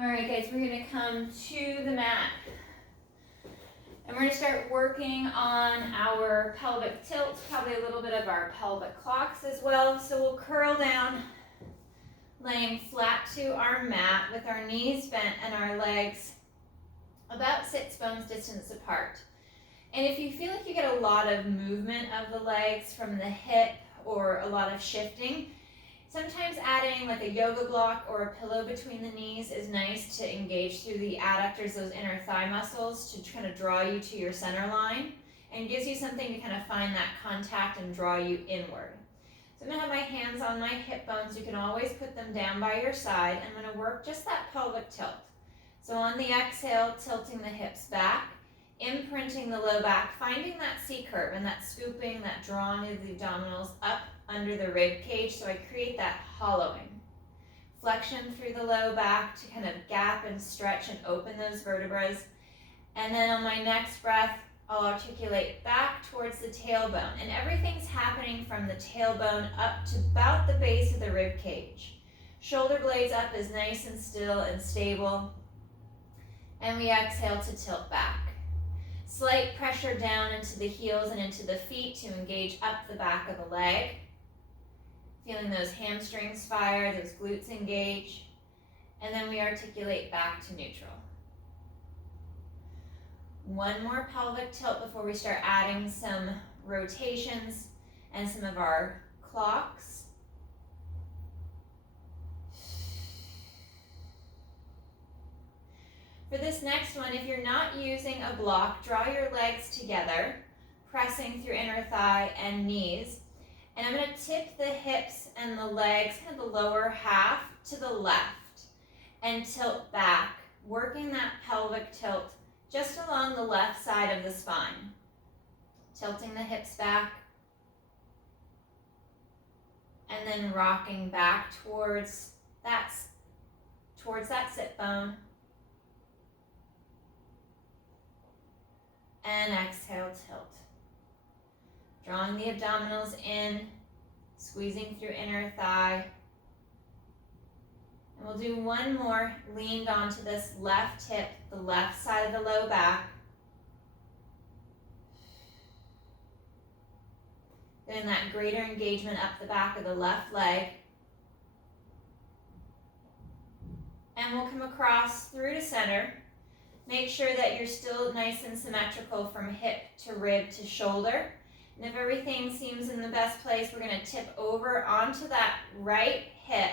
All right, guys, we're gonna come to the mat. And we're gonna start working on our pelvic tilt, probably a little bit of our pelvic clocks as well. So we'll curl down, laying flat to our mat with our knees bent and our legs about 6 bones distance apart. And if you feel like you get a lot of movement of the legs from the hip or a lot of shifting, sometimes adding like a yoga block or a pillow between the knees is nice to engage through the adductors, those inner thigh muscles, to kind of draw you to your center line, and gives you something to kind of find that contact and draw you inward. So I'm going to have my hands on my hip bones. You can always put them down by your side. I'm going to work just that pelvic tilt. So on the exhale, tilting the hips back, imprinting the low back, finding that C curve and that scooping, that drawing of the abdominals up under the rib cage, so I create that hollowing. Flexion through the low back to kind of gap and stretch and open those vertebrae. And then on my next breath, I'll articulate back towards the tailbone. And everything's happening from the tailbone up to about the base of the rib cage. Shoulder blades up is nice and still and stable. And we exhale to tilt back. Slight pressure down into the heels and into the feet to engage up the back of the leg. Feeling those hamstrings fire, those glutes engage. And then we articulate back to neutral. One more pelvic tilt before we start adding some rotations and some of our clocks. For this next one, if you're not using a block, draw your legs together, pressing through inner thigh and knees. And I'm going to tip the hips and the legs, kind of the lower half, to the left and tilt back, working that pelvic tilt just along the left side of the spine. Tilting the hips back and then rocking back towards that sit bone. And exhale, tilt. Drawing the abdominals in, squeezing through inner thigh. And we'll do one more, leaned onto this left hip, the left side of the low back. Then that greater engagement up the back of the left leg. And we'll come across through to center. Make sure that you're still nice and symmetrical from hip to rib to shoulder. And if everything seems in the best place, we're going to tip over onto that right hip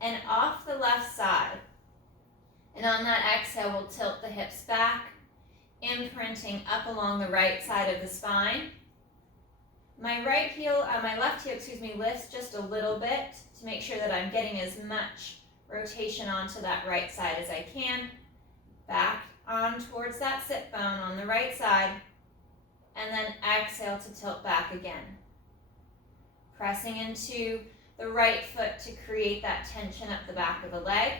and off the left side. And on that exhale, we'll tilt the hips back, imprinting up along the right side of the spine. My left heel, lifts just a little bit to make sure that I'm getting as much rotation onto that right side as I can. Back on towards that sit bone on the right side, and then exhale to tilt back again. Pressing into the right foot to create that tension up the back of the leg.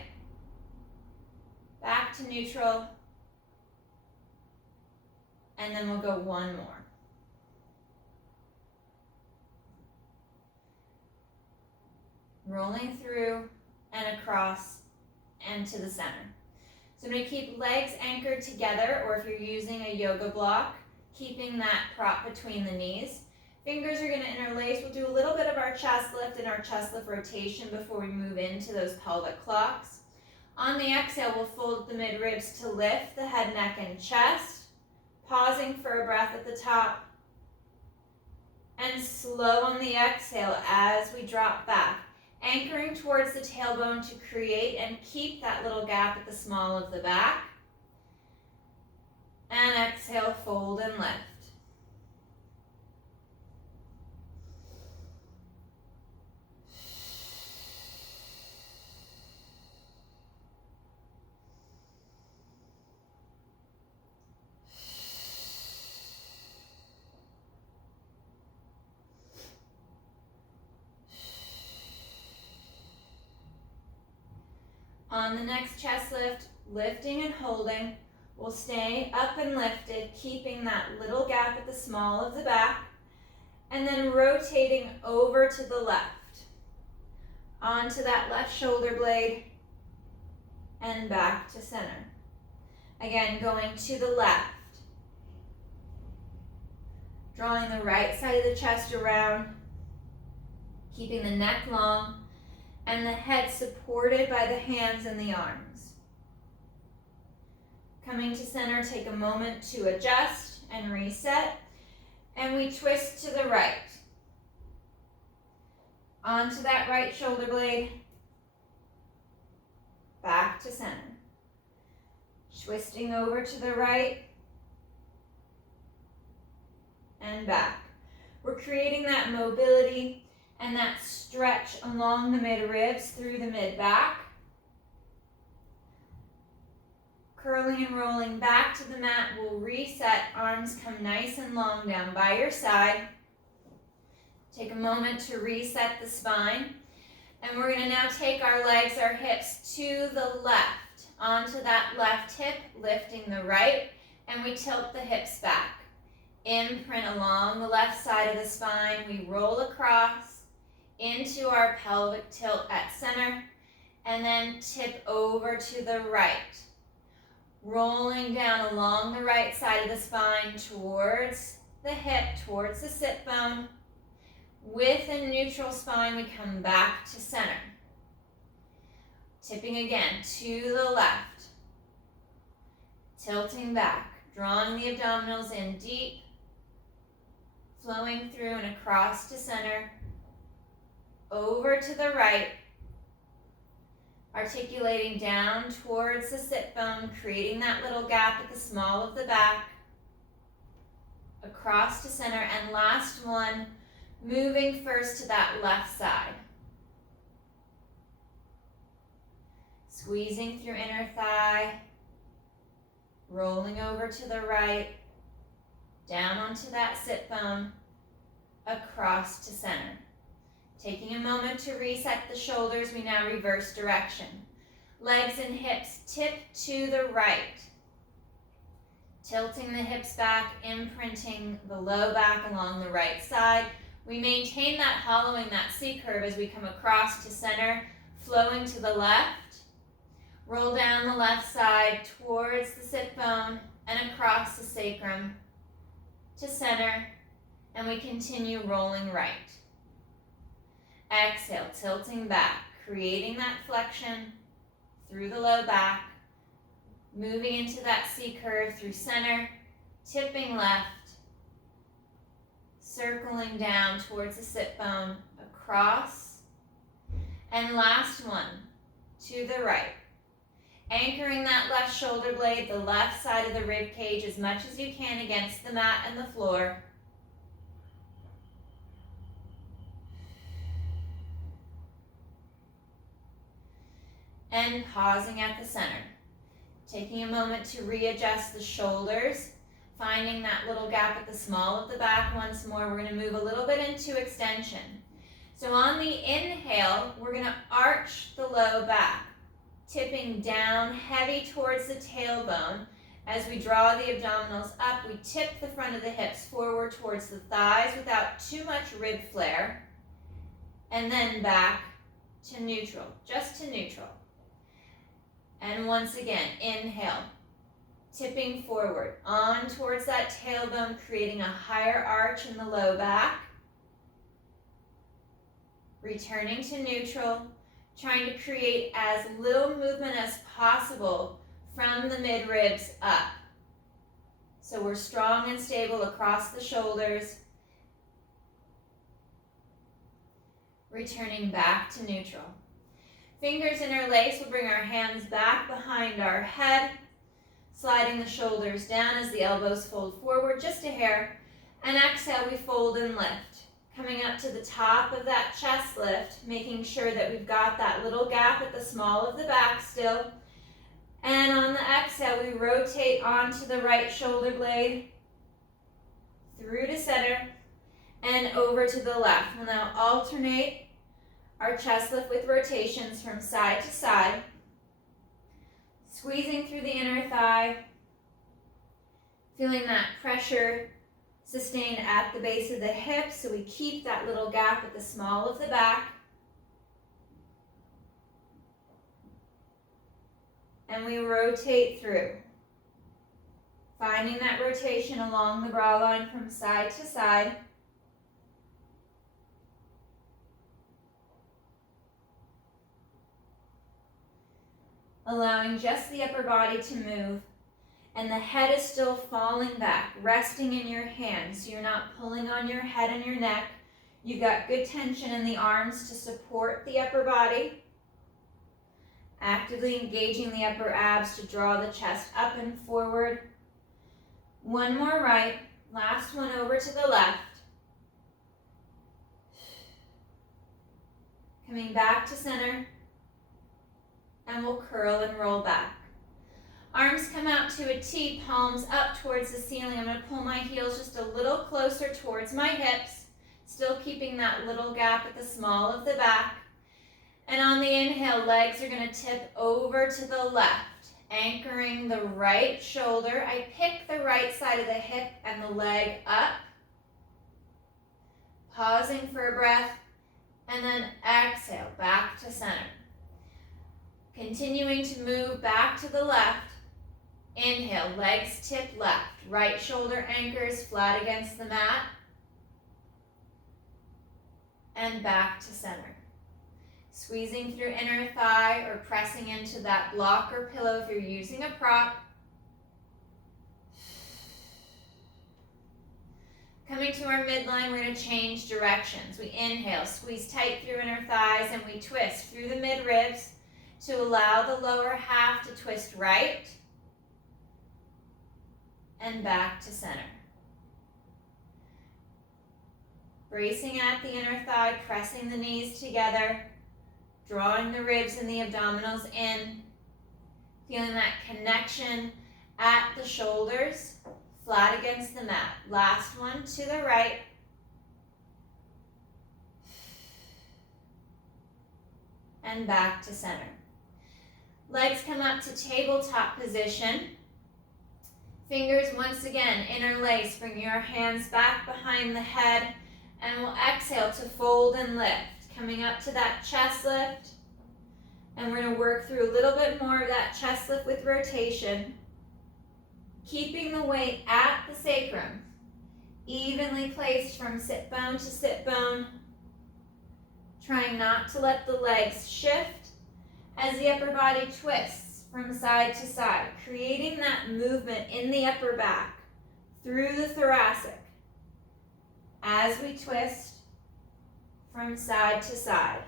Back to neutral, and then we'll go one more. Rolling through and across and to the center. So I'm going to keep legs anchored together, or if you're using a yoga block, keeping that prop between the knees. Fingers are going to interlace. We'll do a little bit of our chest lift and our chest lift rotation before we move into those pelvic clocks. On the exhale, we'll fold the mid-ribs to lift the head, neck, and chest. Pausing for a breath at the top. And slow on the exhale as we drop back. Anchoring towards the tailbone to create and keep that little gap at the small of the back. And exhale, fold and lift. On the next chest lift, lifting and holding, we'll stay up and lifted, keeping that little gap at the small of the back, and then rotating over to the left. Onto that left shoulder blade, and back to center. Again, going to the left. Drawing the right side of the chest around, keeping the neck long and the head supported by the hands and the arms. Coming to center, take a moment to adjust and reset, and we twist to the right. Onto that right shoulder blade, back to center. Twisting over to the right, and back. We're creating that mobility and that stretch along the mid-ribs through the mid-back. Curling and rolling back to the mat, we'll reset, arms come nice and long down by your side. Take a moment to reset the spine. And we're gonna now take our legs, our hips to the left, onto that left hip, lifting the right, and we tilt the hips back. Imprint along the left side of the spine. We roll across into our pelvic tilt at center, and then tip over to the right. Rolling down along the right side of the spine towards the hip, towards the sit bone. With a neutral spine, we come back to center. Tipping again to the left. Tilting back, drawing the abdominals in deep, flowing through and across to center. Over to the right. Articulating down towards the sit bone, creating that little gap at the small of the back. Across to center, and last one, moving first to that left side. Squeezing through inner thigh, rolling over to the right, down onto that sit bone, across to center. Taking a moment to reset the shoulders, we now reverse direction. Legs and hips tip to the right. Tilting the hips back, imprinting the low back along the right side. We maintain that hollowing, that C curve as we come across to center, flowing to the left. Roll down the left side towards the sit bone and across the sacrum to center, and we continue rolling right. Exhale, tilting back, creating that flexion through the low back, moving into that C curve through center, tipping left, circling down towards the sit bone, across, and last one, to the right. Anchoring that left shoulder blade, the left side of the rib cage as much as you can against the mat and the floor. And pausing at the center. Taking a moment to readjust the shoulders, finding that little gap at the small of the back once more. We're going to move a little bit into extension. So on the inhale, we're going to arch the low back, tipping down heavy towards the tailbone. As we draw the abdominals up, we tip the front of the hips forward towards the thighs without too much rib flare. And then back to neutral, just to neutral. And once again, inhale, tipping forward, on towards that tailbone, creating a higher arch in the low back. Returning to neutral, trying to create as little movement as possible from the mid-ribs up. So we're strong and stable across the shoulders. Returning back to neutral. Fingers interlace, we'll bring our hands back behind our head, sliding the shoulders down as the elbows fold forward just a hair. And exhale, we fold and lift. Coming up to the top of that chest lift, making sure that we've got that little gap at the small of the back still. And on the exhale, we rotate onto the right shoulder blade, through to center, and over to the left. We'll now alternate our chest lift with rotations from side to side, squeezing through the inner thigh, feeling that pressure sustained at the base of the hip, so we keep that little gap at the small of the back. and we rotate through. Finding that rotation along the bra line from side to side. Allowing just the upper body to move, and the head is still falling back, resting in your hands. So you're not pulling on your head and your neck. You've got good tension in the arms to support the upper body. Actively engaging the upper abs to draw the chest up and forward. One more right, last one over to the left. Coming back to center, and we'll curl and roll back. Arms come out to a T, palms up towards the ceiling. I'm going to pull my heels just a little closer towards my hips, still keeping that little gap at the small of the back. And on the inhale, legs are going to tip over to the left, anchoring the right shoulder. I pick the right side of the hip and the leg up. Pausing for a breath, and then exhale, back to center. Continuing to move back to the left. Inhale, legs tip left. Right shoulder anchors flat against the mat. And back to center. Squeezing through inner thigh or pressing into that block or pillow if you're using a prop. Coming to our midline, we're going to change directions. We inhale, squeeze tight through inner thighs, and we twist through the mid-ribs to allow the lower half to twist right and back to center. Bracing at the inner thigh, pressing the knees together, drawing the ribs and the abdominals in, feeling that connection at the shoulders, flat against the mat. Last one to the right. And back to center. Legs come up to tabletop position. Fingers once again interlace. Bring your hands back behind the head, and we'll exhale to fold and lift. Coming up to that chest lift, and we're going to work through a little bit more of that chest lift with rotation. Keeping the weight at the sacrum, evenly placed from sit bone to sit bone. Trying not to let the legs shift as the upper body twists from side to side, creating that movement in the upper back through the thoracic as we twist from side to side.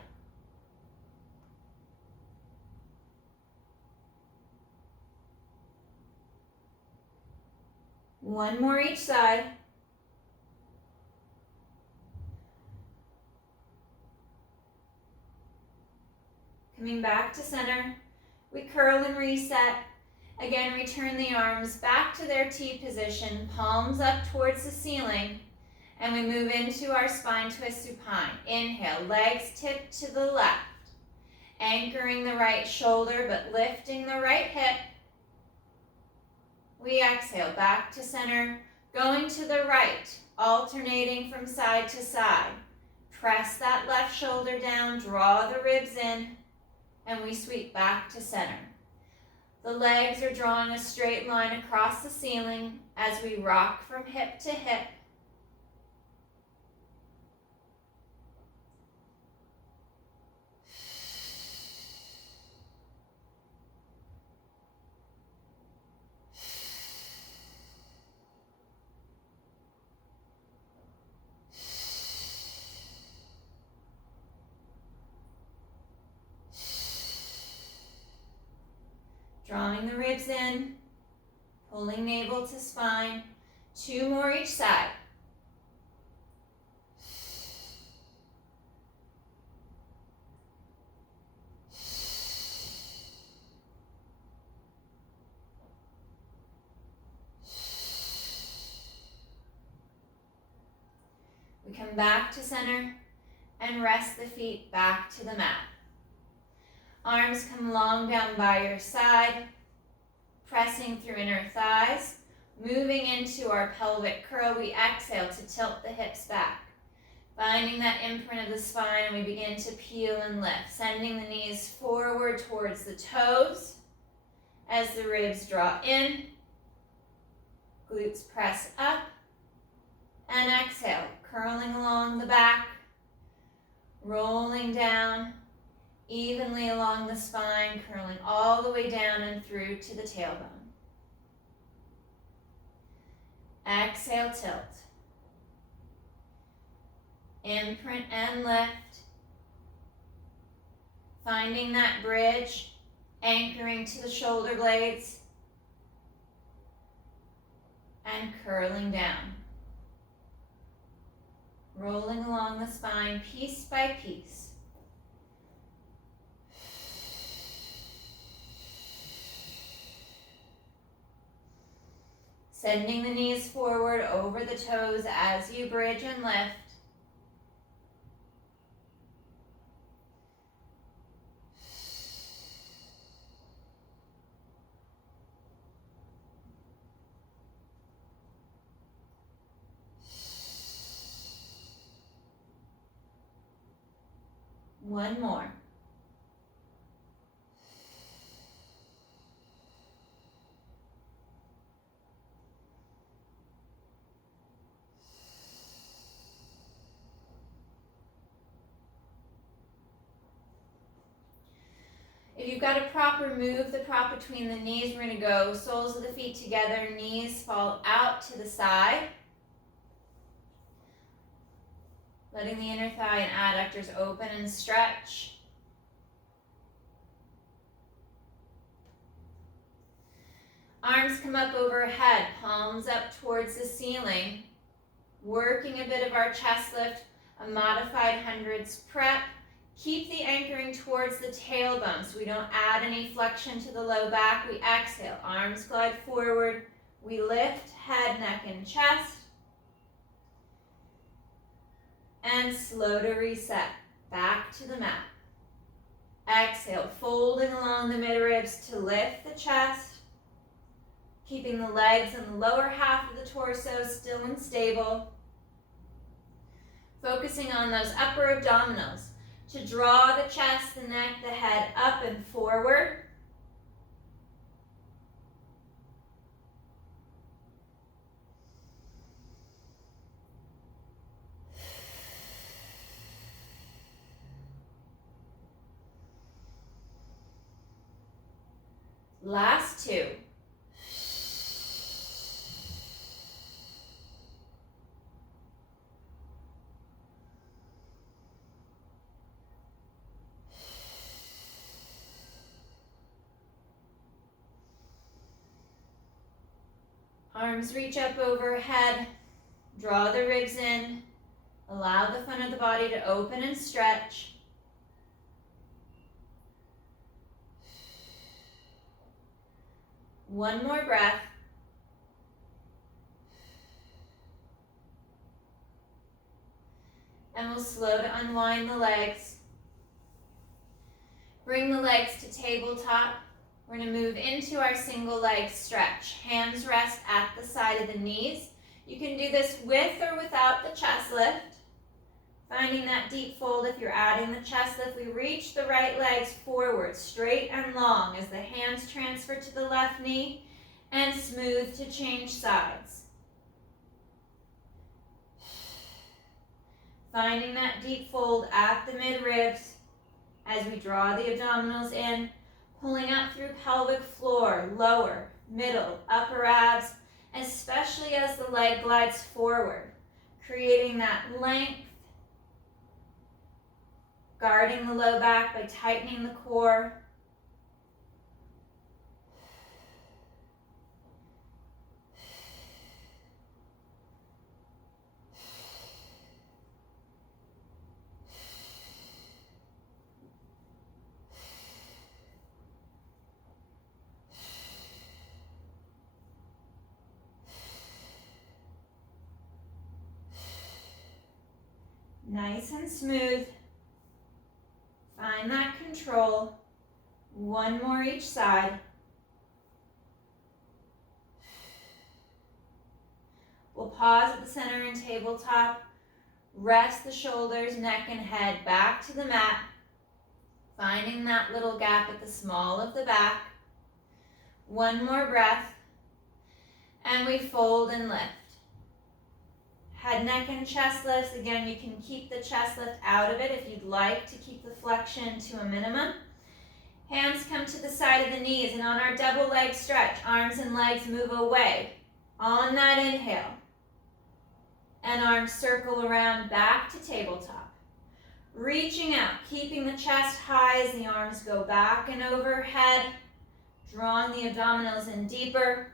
One more each side. Coming back to center, we curl and reset. Again, return the arms back to their T position, palms up towards the ceiling, and we move into our spine twist supine. Inhale, legs tip to the left, anchoring the right shoulder but lifting the right hip. We exhale, back to center, going to the right, alternating from side to side. Press that left shoulder down, draw the ribs in, and we sweep back to center. The legs are drawing a straight line across the ceiling as we rock from hip to hip. Drawing the ribs in, pulling navel to spine. 2 more each side. We come back to center and rest the feet back to the mat. Arms come long down by your side, pressing through inner thighs. Moving into our pelvic curl, we exhale to tilt the hips back. Finding that imprint of the spine, and we begin to peel and lift, sending the knees forward towards the toes as the ribs draw in, glutes press up, and exhale, curling along the back, rolling down evenly along the spine, curling all the way down and through to the tailbone. Exhale, tilt. Imprint and lift. Finding that bridge, anchoring to the shoulder blades, and curling down. Rolling along the spine piece by piece. Sending the knees forward over the toes as you bridge and lift. One more. If you've got a prop, remove the prop between the knees. We're going to go soles of the feet together, knees fall out to the side. Letting the inner thigh and adductors open and stretch. Arms come up overhead, palms up towards the ceiling. Working a bit of our chest lift, a modified hundreds prep. Keep the anchoring towards the tailbone so we don't add any flexion to the low back. We exhale, arms glide forward. We lift head, neck, and chest. And slow to reset, back to the mat. Exhale, folding along the mid-ribs to lift the chest. Keeping the legs and the lower half of the torso still and stable. Focusing on those upper abdominals to draw the chest, the neck, the head up and forward. Last two. Arms reach up overhead, draw the ribs in, allow the front of the body to open and stretch. One more breath. And we'll slow to unwind the legs. Bring the legs to tabletop. We're going to move into our single leg stretch. Hands rest at the side of the knees. You can do this with or without the chest lift. Finding that deep fold if you're adding the chest lift. We reach the right legs forward, straight and long as the hands transfer to the left knee and smooth to change sides. Finding that deep fold at the mid-ribs as we draw the abdominals in, pulling up through pelvic floor, lower, middle, upper abs, especially as the leg glides forward, creating that length. Guarding the low back by tightening the core. Nice and smooth. Find that control. One more each side. We'll pause at the center and tabletop. Rest the shoulders, neck, and head back to the mat. Finding that little gap at the small of the back. One more breath. And we fold and lift. Head, neck, and chest lifts. Again, you can keep the chest lift out of it if you'd like to keep the flexion to a minimum. Hands come to the side of the knees, and on our double leg stretch, arms and legs move away. On that inhale, and arms circle around back to tabletop. Reaching out, keeping the chest high as the arms go back and overhead, drawing the abdominals in deeper.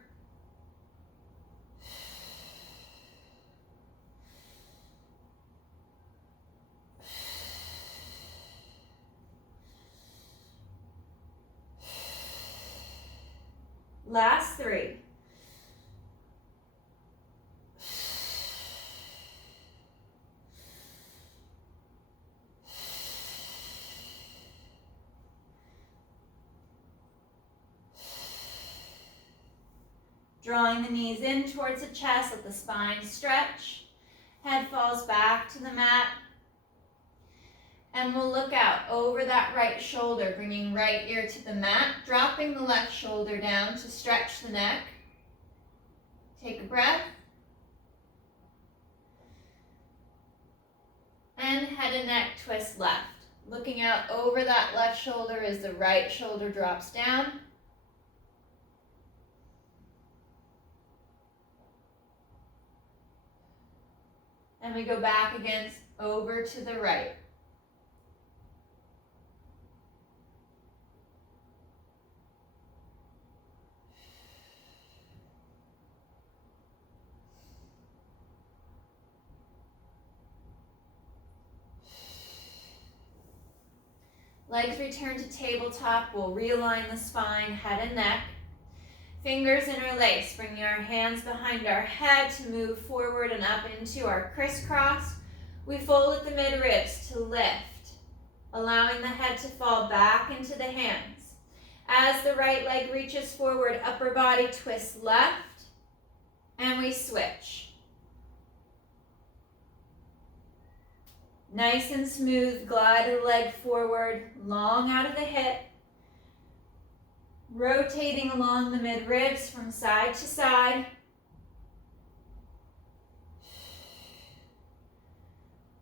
Last 3. Drawing the knees in towards the chest, let the spine stretch. Head falls back to the mat. And we'll look out over that right shoulder, bringing right ear to the mat, dropping the left shoulder down to stretch the neck. Take a breath. And head and neck twist left. Looking out over that left shoulder as the right shoulder drops down. And we go back again over to the right. Legs return to tabletop. We'll realign the spine, head and neck. Fingers interlace, bringing our hands behind our head to move forward and up into our crisscross. We fold at the mid-ribs to lift, allowing the head to fall back into the hands. As the right leg reaches forward, upper body twists left, and we switch. Nice and smooth, glide the leg forward, long out of the hip. Rotating along the mid-ribs from side to side.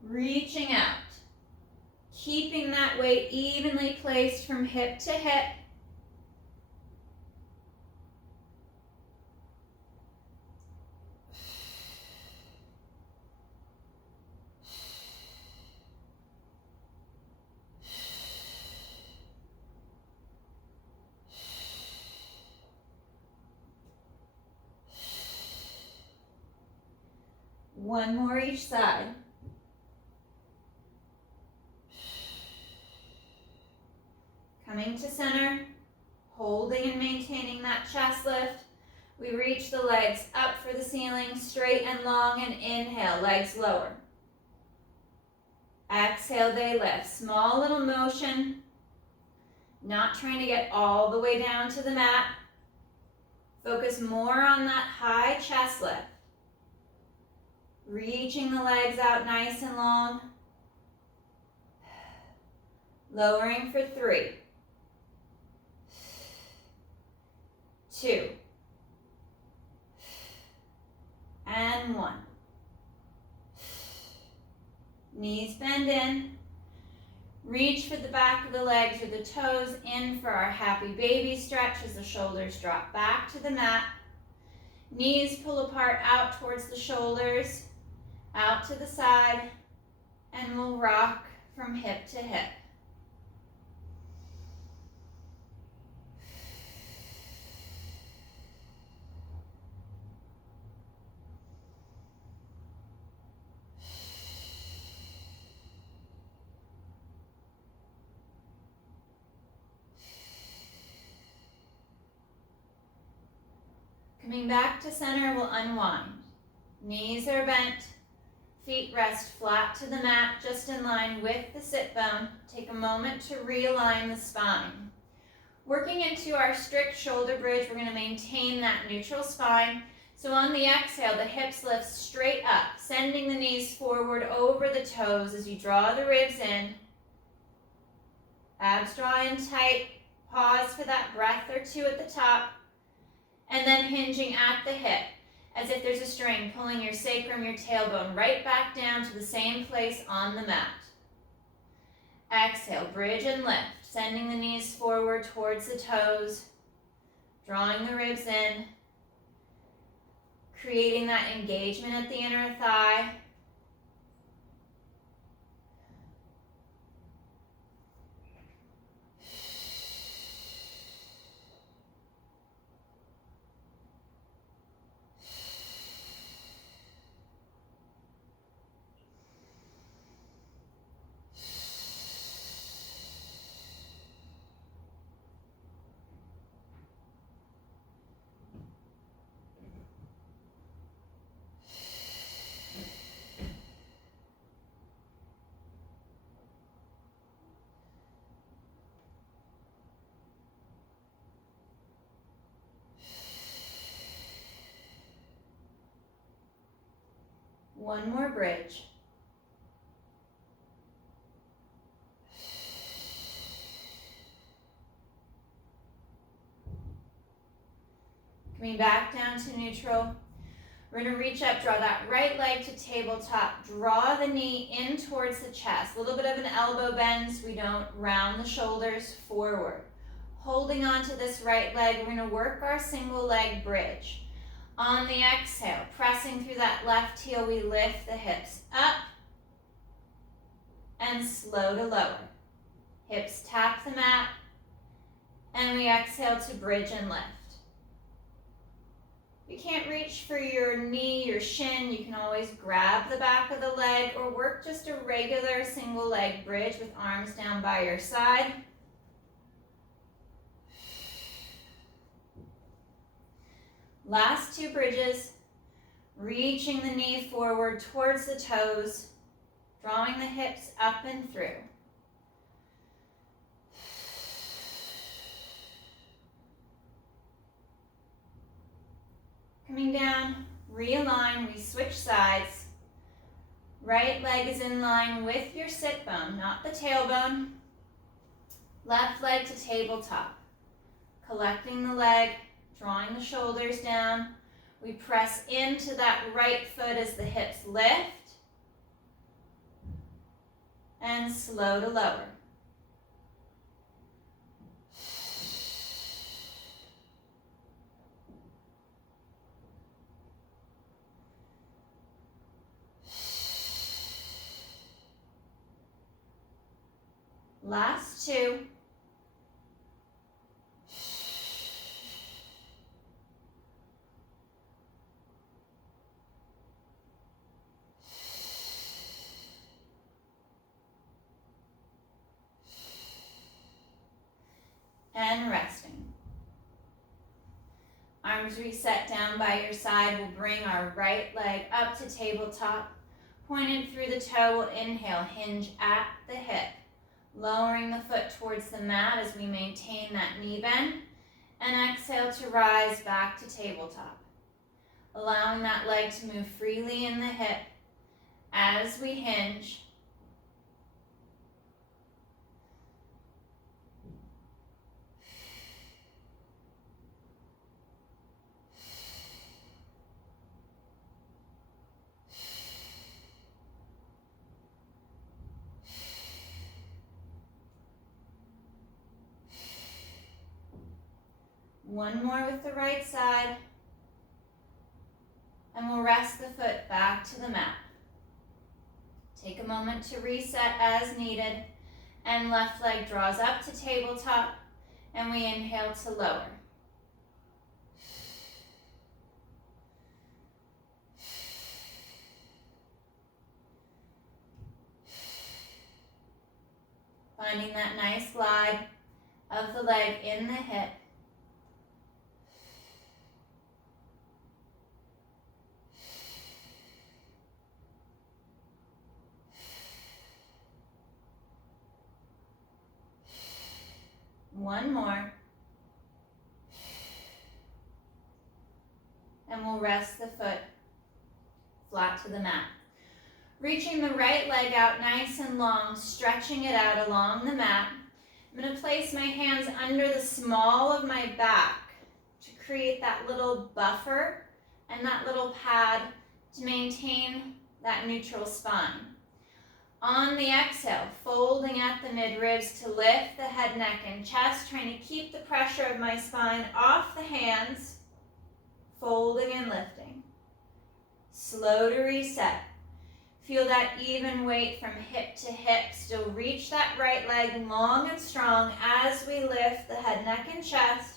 Reaching out. Keeping that weight evenly placed from hip to hip. One more each side. Coming to center, holding and maintaining that chest lift. We reach the legs up for the ceiling, straight and long, and inhale, legs lower. Exhale, they lift. Small little motion, not trying to get all the way down to the mat. Focus more on that high chest lift. Reaching the legs out nice and long. Lowering for 3, 2, and 1. Knees bend in. Reach for the back of the legs or the toes in for our happy baby stretch as the shoulders drop back to the mat. Knees pull apart out towards the shoulders. Out to the side, and we'll rock from hip to hip. Coming back to center, we'll unwind. Knees are bent. Feet rest flat to the mat, just in line with the sit bone. Take a moment to realign the spine. Working into our strict shoulder bridge, we're going to maintain that neutral spine. So on the exhale, the hips lift straight up, sending the knees forward over the toes as you draw the ribs in. Abs draw in tight. Pause for that breath or two at the top. And then hinging at the hip, as if there's a string, pulling your sacrum, your tailbone right back down to the same place on the mat. Exhale, bridge and lift, sending the knees forward towards the toes, drawing the ribs in, creating that engagement at the inner thigh. One more bridge. Coming back down to neutral. We're going to reach up, draw that right leg to tabletop. Draw the knee in towards the chest. A little bit of an elbow bend so we don't round the shoulders forward. Holding on to this right leg, we're going to work our single leg bridge. On the exhale, pressing through that left heel, we lift the hips up and slow to lower. Hips tap the mat, and we exhale to bridge and lift. If you can't reach for your knee, your shin, you can always grab the back of the leg or work just a regular single leg bridge with arms down by your side. Last two bridges, reaching the knee forward towards the toes, drawing the hips up and through. Coming down, realign, we switch sides. Right leg is in line with your sit bone, not the tailbone. Left leg to tabletop. Collecting the leg, drawing the shoulders down. We press into that right foot as the hips lift. And slow to lower. Last two. And resting. Arms reset down by your side. We'll bring our right leg up to tabletop. Pointed through the toe, we'll inhale, hinge at the hip. Lowering the foot towards the mat as we maintain that knee bend. And exhale to rise back to tabletop. Allowing that leg to move freely in the hip as we hinge. One more with the right side, and we'll rest the foot back to the mat. Take a moment to reset as needed, and left leg draws up to tabletop, and we inhale to lower. Finding that nice glide of the leg in the hip. One more. And we'll rest the foot flat to the mat. Reaching the right leg out nice and long, stretching it out along the mat. I'm going to place my hands under the small of my back to create that little buffer and that little pad to maintain that neutral spine. On the exhale, folding at the midribs to lift the head, neck, and chest, trying to keep the pressure of my spine off the hands, folding and lifting. Slow to reset. Feel that even weight from hip to hip. Still reach that right leg long and strong as we lift the head, neck, and chest.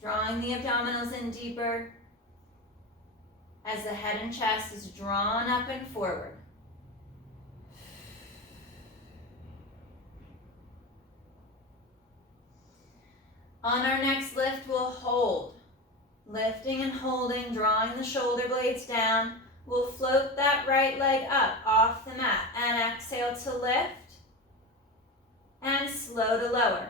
Drawing the abdominals in deeper as the head and chest is drawn up and forward. On our next lift, we'll hold. Lifting and holding, drawing the shoulder blades down. We'll float that right leg up off the mat and exhale to lift and slow to lower.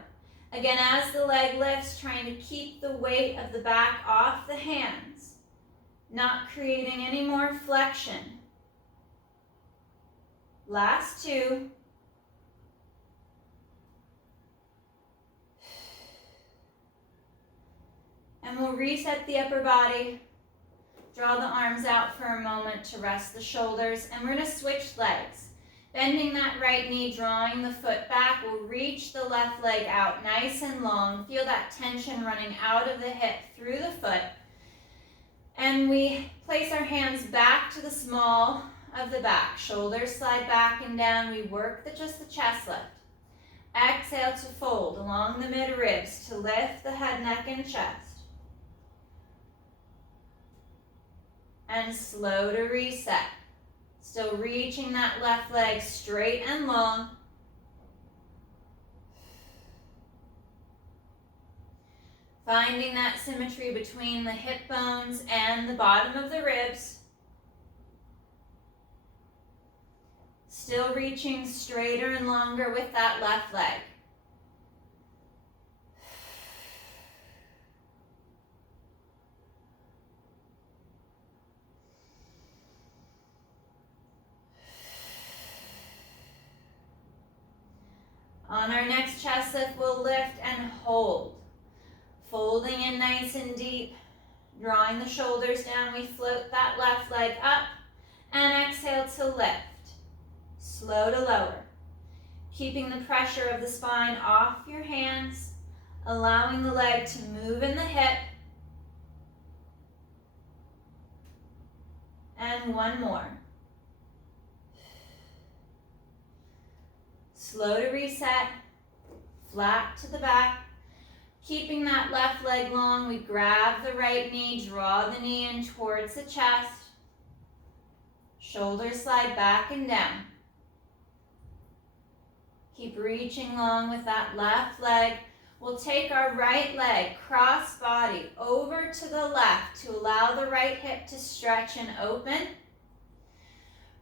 Again, as the leg lifts, trying to keep the weight of the back off the hands, not creating any more flexion. Last two. And we'll reset the upper body. Draw the arms out for a moment to rest the shoulders. And we're going to switch legs. Bending that right knee, drawing the foot back. We'll reach the left leg out nice and long. Feel that tension running out of the hip through the foot. And we place our hands back to the small of the back. Shoulders slide back and down. We work just the chest lift. Exhale to fold along the mid-ribs to lift the head, neck, and chest. And slow to reset. Still reaching that left leg straight and long. Finding that symmetry between the hip bones and the bottom of the ribs. Still reaching straighter and longer with that left leg. On our next chest lift, we'll lift and hold. Folding in nice and deep, drawing the shoulders down, we float that left leg up and exhale to lift. Slow to lower. Keeping the pressure of the spine off your hands, allowing the leg to move in the hip. And one more. Slow to reset, flat to the back. Keeping that left leg long, we grab the right knee, draw the knee in towards the chest. Shoulders slide back and down. Keep reaching long with that left leg. We'll take our right leg, cross body, over to the left to allow the right hip to stretch and open.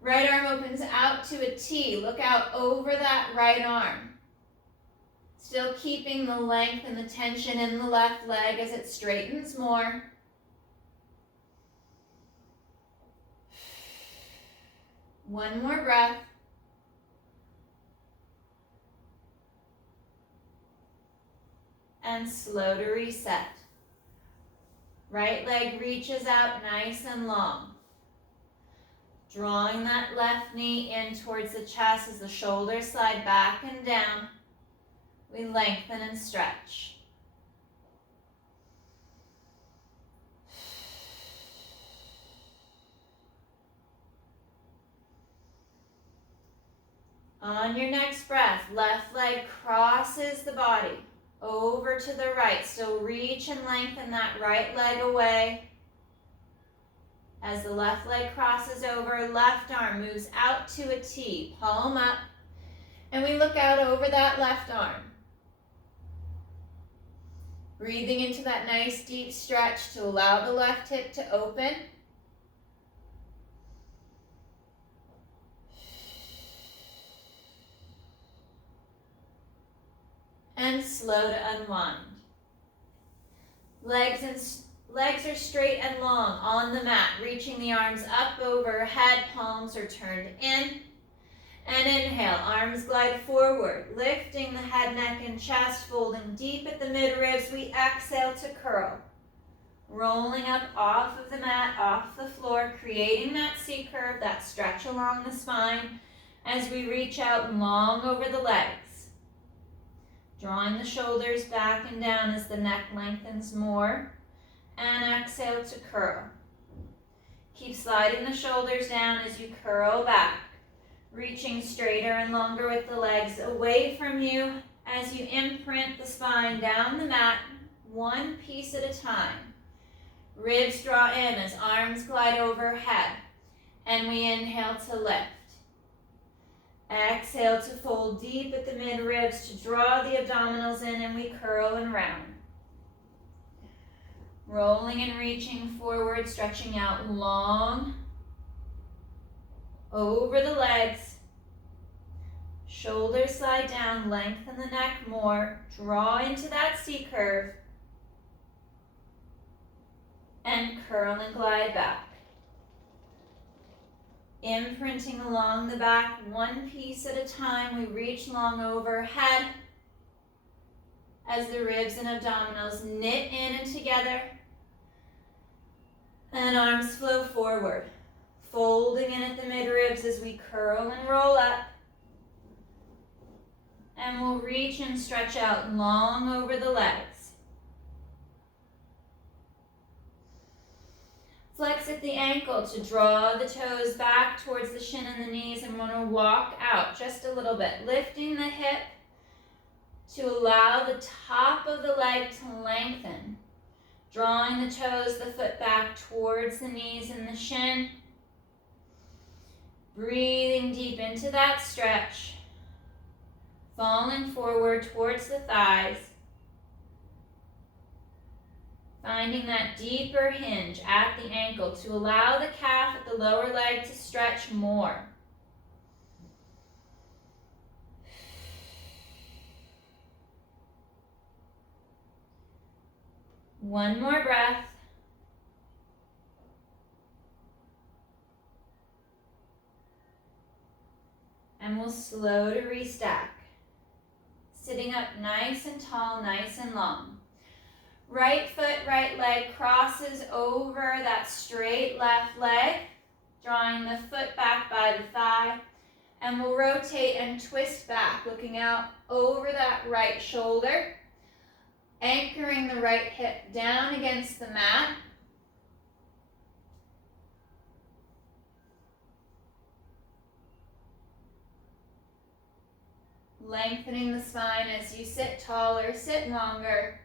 Right arm opens out to a T. Look out over that right arm. Still keeping the length and the tension in the left leg as it straightens more. One more breath. And slow to reset. Right leg reaches out nice and long. Drawing that left knee in towards the chest as the shoulders slide back and down. We lengthen and stretch. On your next breath, left leg crosses the body over to the right. So reach and lengthen that right leg away. As the left leg crosses over, left arm moves out to a T, palm up, and we look out over that left arm. Breathing into that nice deep stretch to allow the left hip to open. And slow to unwind. Legs Legs are straight and long on the mat, reaching the arms up overhead, palms are turned in. And inhale, arms glide forward, lifting the head, neck, and chest, folding deep at the midribs. We exhale to curl. Rolling up off of the mat, off the floor, creating that C curve, that stretch along the spine as we reach out long over the legs. Drawing the shoulders back and down as the neck lengthens more. And exhale to curl. Keep sliding the shoulders down as you curl back, reaching straighter and longer with the legs away from you as you imprint the spine down the mat, one piece at a time. Ribs draw in as arms glide overhead, and we inhale to lift. Exhale to fold deep at the midribs to draw the abdominals in, and we curl and round. Rolling and reaching forward, stretching out long over the legs. Shoulders slide down, lengthen the neck more. Draw into that C curve. And curl and glide back. Imprinting along the back, one piece at a time. We reach long overhead as the ribs and abdominals knit in and together. And arms flow forward, folding in at the midribs as we curl and roll up. And we'll reach and stretch out long over the legs. Flex at the ankle to draw the toes back towards the shin and the knees, and we're going to walk out just a little bit, lifting the hip to allow the top of the leg to lengthen. Drawing the toes, the foot back towards the knees and the shin. Breathing deep into that stretch. Falling forward towards the thighs. Finding that deeper hinge at the ankle to allow the calf at the lower leg to stretch more. One more breath. And we'll slow to restack. Sitting up nice and tall, nice and long. Right foot, right leg crosses over that straight left leg, drawing the foot back by the thigh. And we'll rotate and twist back, looking out over that right shoulder. Anchoring the right hip down against the mat. Lengthening the spine as you sit taller, sit longer.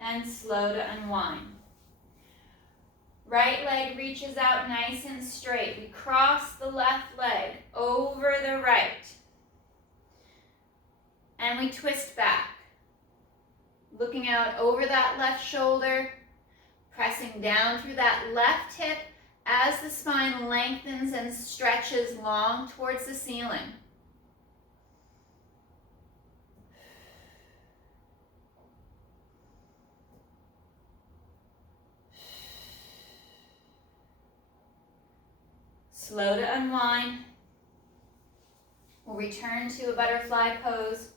And slow to unwind. Right leg reaches out nice and straight. We cross the left leg over the right. And we twist back, looking out over that left shoulder, pressing down through that left hip as the spine lengthens and stretches long towards the ceiling. Slow to unwind. We'll return to a butterfly pose.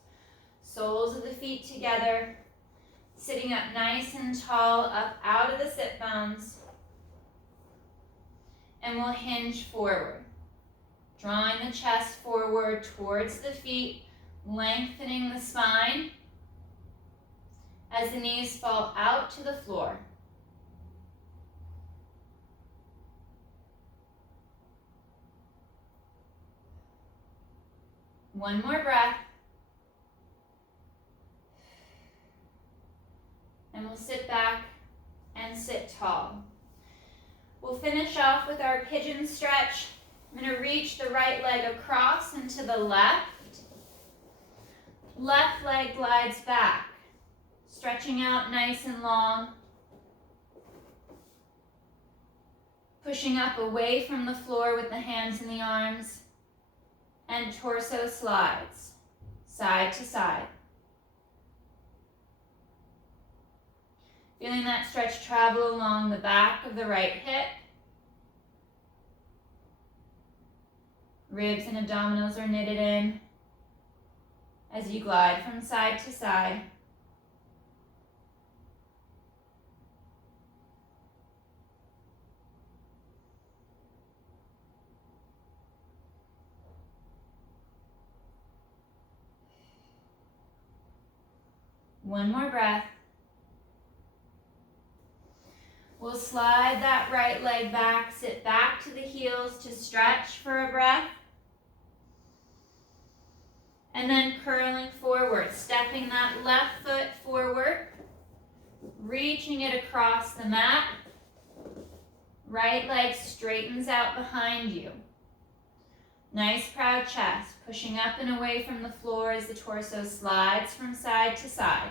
Soles of the feet together, sitting up nice and tall, up out of the sit bones. And we'll hinge forward, drawing the chest forward towards the feet, lengthening the spine as the knees fall out to the floor. One more breath. And we'll sit back and sit tall. We'll finish off with our pigeon stretch. I'm going to reach the right leg across and to the left. Left leg glides back, stretching out nice and long. Pushing up away from the floor with the hands and the arms. And torso slides, side to side. Feeling that stretch travel along the back of the right hip. Ribs and abdominals are knitted in as you glide from side to side. One more breath. We'll slide that right leg back, sit back to the heels to stretch for a breath. And then curling forward, stepping that left foot forward, reaching it across the mat. Right leg straightens out behind you. Nice proud chest, pushing up and away from the floor as the torso slides from side to side.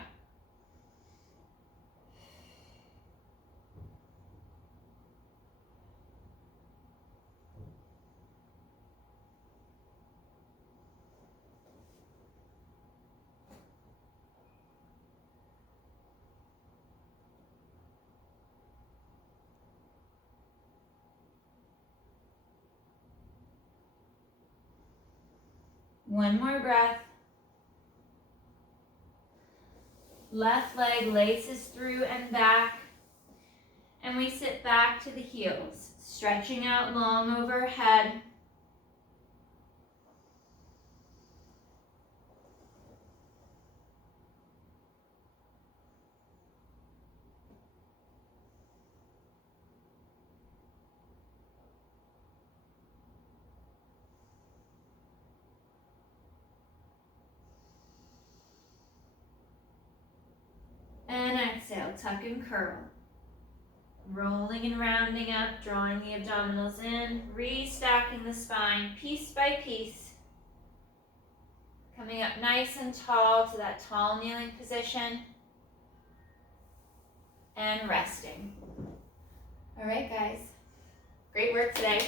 One more breath. Left leg laces through and back. And we sit back to the heels, stretching out long overhead. And exhale, tuck and curl. Rolling and rounding up, drawing the abdominals in, restacking the spine piece by piece. Coming up nice and tall to that tall kneeling position. And resting. All right, guys. Great work today.